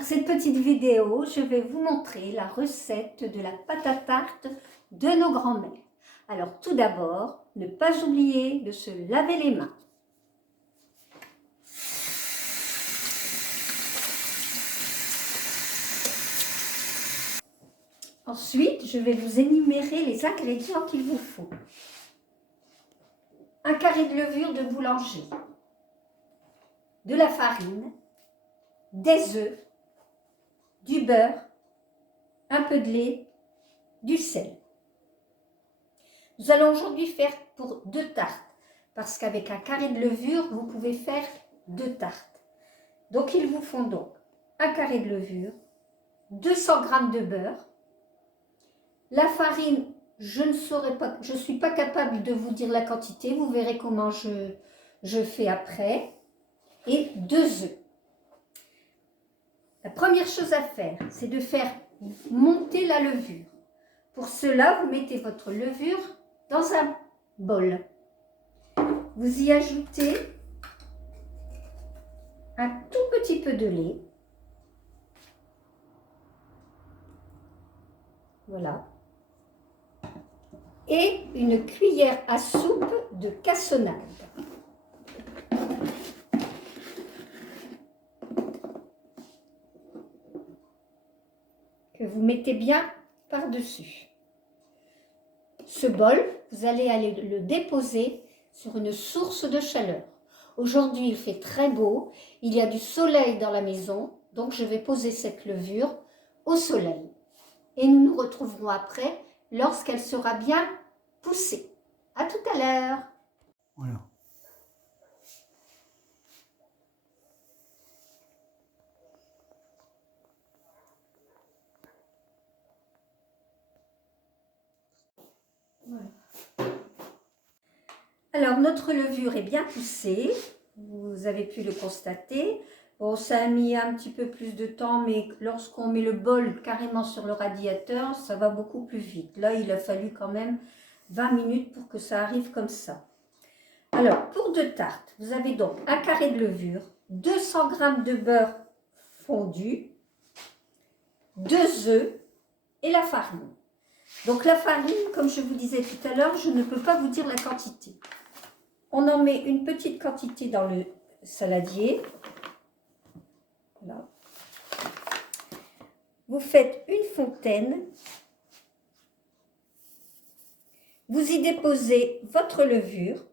Dans cette petite vidéo, je vais vous montrer la recette de la pâte à tarte de nos grands-mères. Alors tout d'abord, ne pas oublier de se laver les mains. Ensuite, je vais vous énumérer les ingrédients qu'il vous faut. Un carré de levure de boulanger, de la farine, des œufs, du beurre, un peu de lait, du sel. Nous allons aujourd'hui faire pour 2 tartes, parce qu'avec un carré de levure, vous pouvez faire 2 tartes. Donc il vous faut donc un carré de levure, 200 g de beurre, la farine, je ne suis pas capable de vous dire la quantité, vous verrez comment je fais après, et 2 œufs. La première chose à faire, c'est de faire monter la levure. Pour cela, vous mettez votre levure dans un bol. Vous y ajoutez un tout petit peu de lait. Voilà. Et une cuillère à soupe de cassonade. Que vous mettez bien par-dessus. Ce bol, vous allez aller le déposer sur une source de chaleur. Aujourd'hui, il fait très beau, il y a du soleil dans la maison, donc je vais poser cette levure au soleil. Et nous nous retrouverons après lorsqu'elle sera bien poussée. À tout à l'heure. Voilà. Alors, notre levure est bien poussée, vous avez pu le constater. Bon, ça a mis un petit peu plus de temps, mais lorsqu'on met le bol carrément sur le radiateur, ça va beaucoup plus vite. Là, il a fallu quand même 20 minutes pour que ça arrive comme ça. Alors, pour 2 tartes, vous avez donc un carré de levure, 200 g de beurre fondu, 2 œufs et la farine. Donc la farine, comme je vous disais tout à l'heure, je ne peux pas vous dire la quantité. On en met une petite quantité dans le saladier. Voilà. Vous faites une fontaine. Vous y déposez votre levure.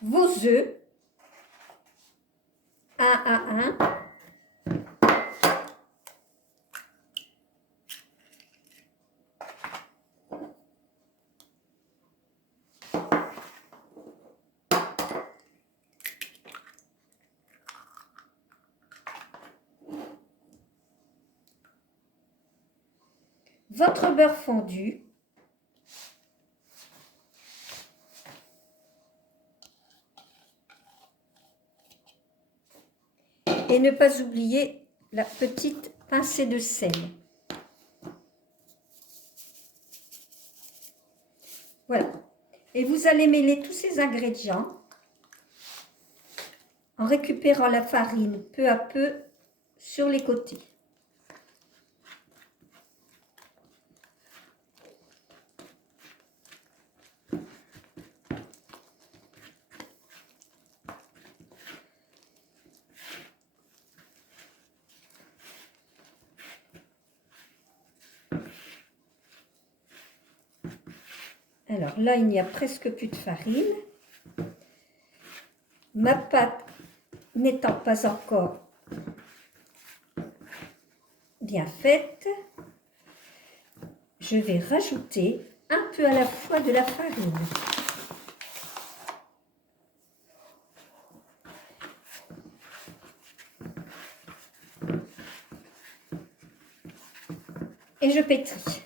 Vos œufs, un à un. Votre beurre fondu. Et ne pas oublier la petite pincée de sel. Voilà. Et vous allez mêler tous ces ingrédients en récupérant la farine peu à peu sur les côtés. Alors là, il n'y a presque plus de farine. Ma pâte n'étant pas encore bien faite, je vais rajouter un peu à la fois de la farine. Et je pétris.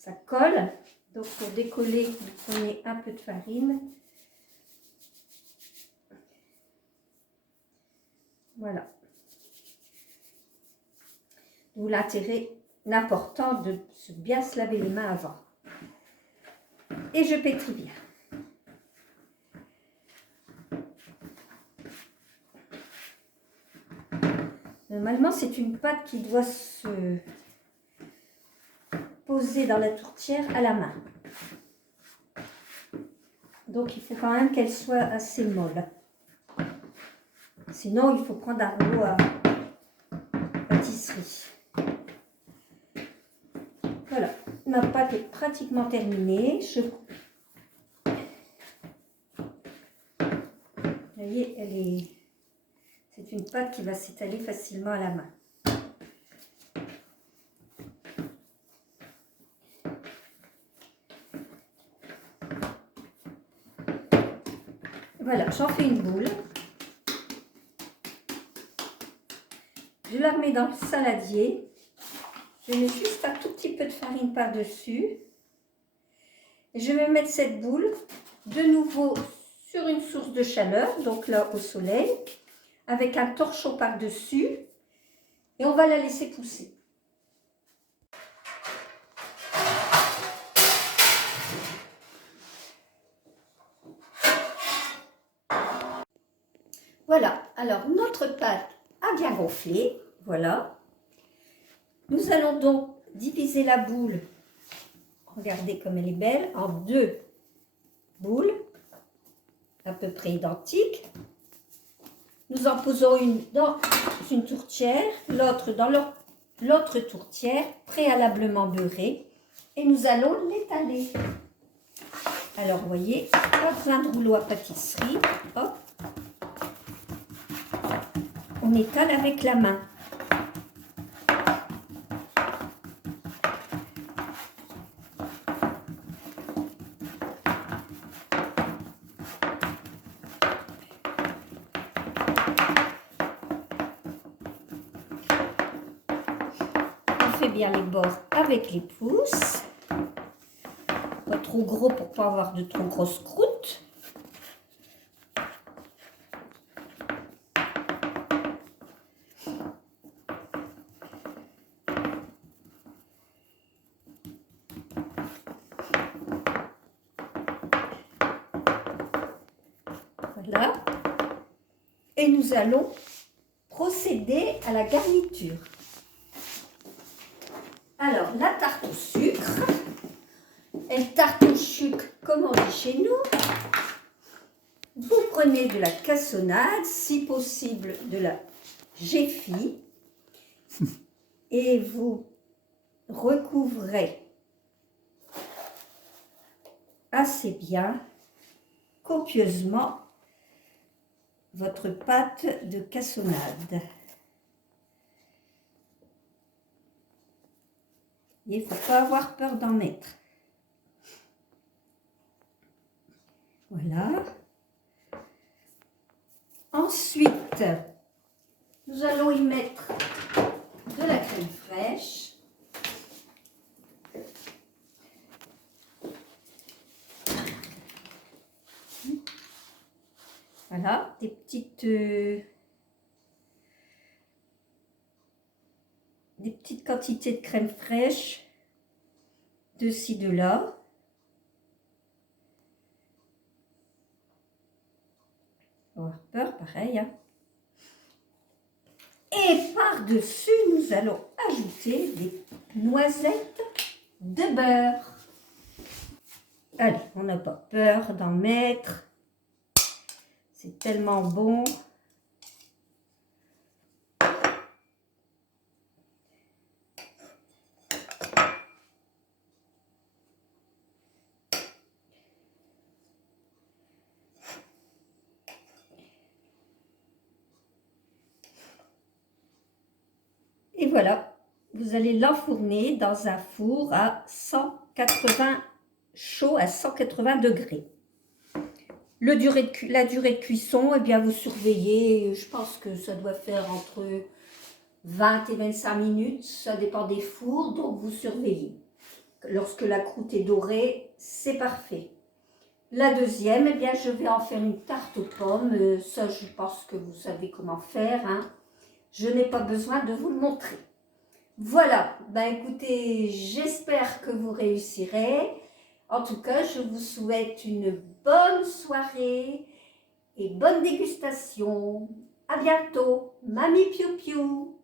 ça colle. Donc pour décoller, vous prenez un peu de farine. Voilà. D'où l'intérêt important de bien se laver les mains avant. Et je pétris bien. Normalement, c'est une pâte qui doit se poser dans la tourtière à la main. Donc, il faut quand même qu'elle soit assez molle. Sinon, il faut prendre un rouleau à pâtisserie. Voilà, ma pâte est pratiquement terminée. Vous voyez, c'est une pâte qui va s'étaler facilement à la main. Voilà, j'en fais une boule. Je la remets dans le saladier. Je mets juste un tout petit peu de farine par-dessus. Et je vais mettre cette boule de nouveau sur une source de chaleur, donc là au soleil, avec un torchon par-dessus. Et on va la laisser pousser. Voilà, alors notre pâte a bien gonflé, voilà. Nous allons donc diviser la boule, regardez comme elle est belle, en deux boules, à peu près identiques. Nous en posons une dans une tourtière, l'autre dans l'autre tourtière, préalablement beurrée, et nous allons l'étaler. Alors, vous voyez, pas besoin de rouleau à pâtisserie, hop. On étale avec la main. On fait bien les bords avec les pouces. Pas trop gros pour pas avoir de trop grosses croûtes. Voilà. Et nous allons procéder à la garniture. Alors, la tarte au sucre. Une tarte au sucre, comme on dit chez nous. Vous prenez de la cassonade, si possible de la géfie, et vous recouvrez assez bien, copieusement, votre pâte de cassonade. Il ne faut pas avoir peur d'en mettre. Voilà. Ensuite, nous allons y mettre de la crème fraîche. Voilà, des petites quantités de crème fraîche, de ci, de là. Faut avoir peur, pareil. Hein. Et par-dessus, nous allons ajouter des noisettes de beurre. Allez, on n'a pas peur d'en mettre. C'est tellement bon. Et voilà, vous allez l'enfourner dans un four à 180 chaud à 180 degrés. La durée de cuisson, eh bien vous surveillez, je pense que ça doit faire entre 20 et 25 minutes, ça dépend des fours, donc vous surveillez. Lorsque la croûte est dorée, c'est parfait. La deuxième, eh bien, je vais en faire une tarte aux pommes. Ça, je pense que vous savez comment faire, hein. Je n'ai pas besoin de vous le montrer. Voilà, ben écoutez, j'espère que vous réussirez. En tout cas, je vous souhaite une bonne soirée et bonne dégustation. À bientôt, Mamie Piou Piou.